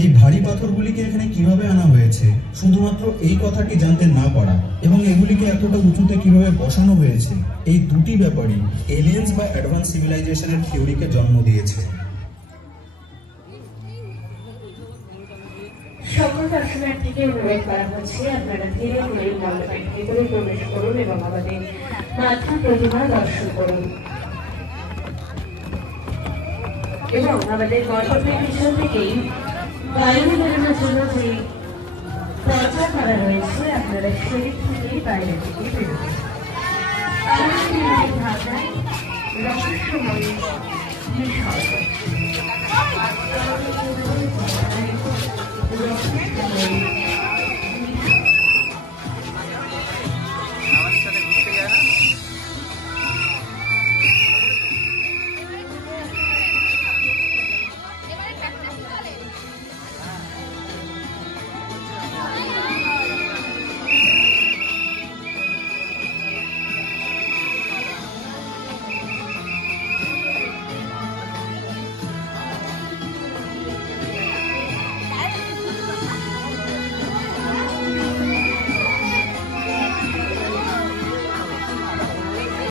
এই ভারী পাথরগুলিকে এখানে কিভাবে আনা হয়েছে শুধুমাত্র এই কথাটি জানতে না পারা এবং এগুলিকে এতটা উঁচুতে কিভাবে বসানো হয়েছে, এই দুটি ব্যাপারই এলিয়েন্স বা অ্যাডভান্স সিভিলাইজেশনের থিওরিকে জন্ম দিয়েছে। সকল দর্শনার্থীকে অনুরোধ করা হচ্ছে আপনারা ধীরে ধীরে মণ্ডপের ভেতরে প্রবেশ করুন এবং আমাদের মাতৃ প্রতিমা দর্শন করুন এবং আমাদের মণ্ডপের পিছন থেকেই বায়ু বেরোনোর জন্য যে দরজা করা রয়েছে আপনারা সেই থেকেই বাইরে থেকে বেরোবেন। ভাষায় রহস্যময় বিষয়